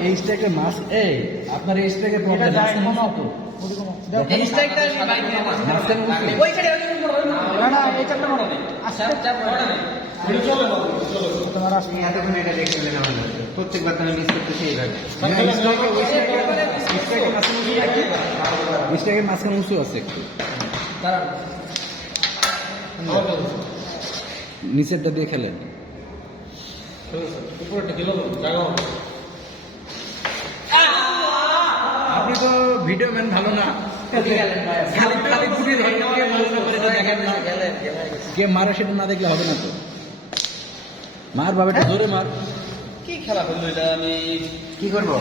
এই স্ট্রাইকটা মাস এই আপনার এই স্ট্রাইকে প্রবলেম আছে কমাও তো এই স্ট্রাইকটা ওই ছেড়ে না না এই চাপটা বড় নেই আচ্ছা চাপ বড় নেই চলো তোমার আসলে এতক্ষণ এটা দেখলেন আমাদের প্রত্যেকবার তুমি মিস করতেছি এইভাবে স্ট্রাইকের মাঝখানে উঁচু আছে একটু নিচেরটা দিয়ে খেলেন আপনি তো ভিডিও ম্যান ভালো না গেম মারা সেটা না দেখলে হবে না তো মার বাবাটা জোরে মার কি খেলা করলো এটা আমি কি করবো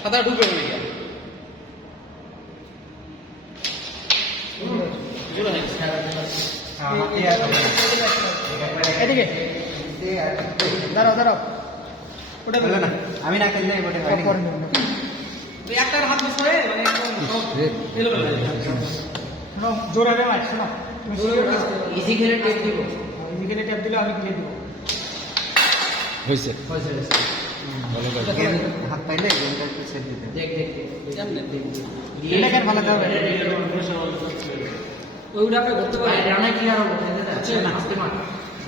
খাতা ঢুকে এদিকে দাঁড়াও দাঁড়াও ওটা বলো না আমি না খেললে একটা হাত বসে মানে জোরে হবে মাছ শোনো ইজি খেলে টেপ দিব ইজি খেলে ট্যাপ দিলে আমি খেলে দিব হয়েছে হাত পাইলে দেখ দেখ এটা কেন ভালো যাবে ওইটা আপনি করতে পারেন রানা ক্লিয়ার হবে না হাতে মার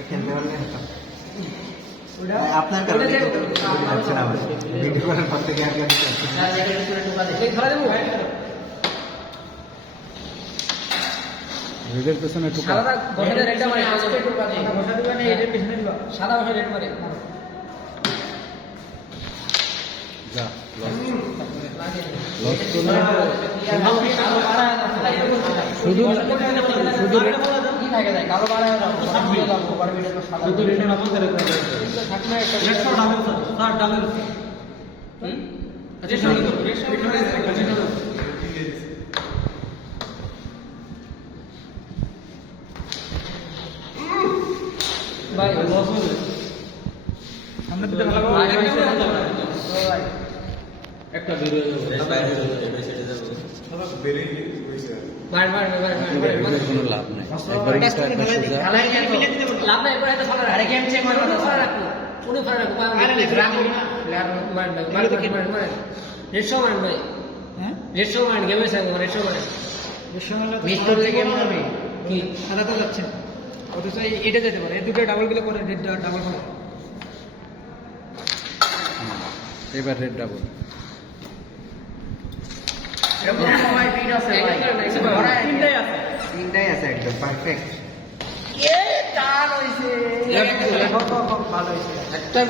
খেলতে পারলে আপনার কারণে হচ্ছে না ভিডিও করার পর থেকে আর খেলা দেবো রেডের পেছনে একটু সাদা বসাতে রেডটা মারে বসা দিবা না এর পেছনে দিবা সাদা বসা রেড মারে যা লস তো না শুধু শুধু কি থাকে যায় কালো বাড়া শুধু রেড না বলতে রেড থাকলে একটা red shot double sir double আচ্ছা শুরু করো রেড শট ভাই লস হয়ে গেছে আমরা তো ভালো একটা বের হয়ে যাবে বাইরে হয়ে যাবে এই সাইডে যাবে সব বের হইছে মার কোনো লাভ নাই একবার খেলাই লাভ নাই পরে একটা ফলো আরে গেম চেক করো ফলো রাখো পুরো ফলো রাখো আরে রাখো না মার রেড শো মান ভাই হ্যাঁ রেড শো মান গেমে সাথে রেড শো মান রেড শো মান মিস করলে গেম হবে কি সাদা তো যাচ্ছে অথচ এটা যেতে পারে এই দুটো ডাবল গুলো করে রেড ডাবল করে এবার রেড ডাবল এরকম সময় ফিট আছে ভাই তিনটাই আছে একদম পারফেক্ট এ টান হইছে ভালো হইছে একটা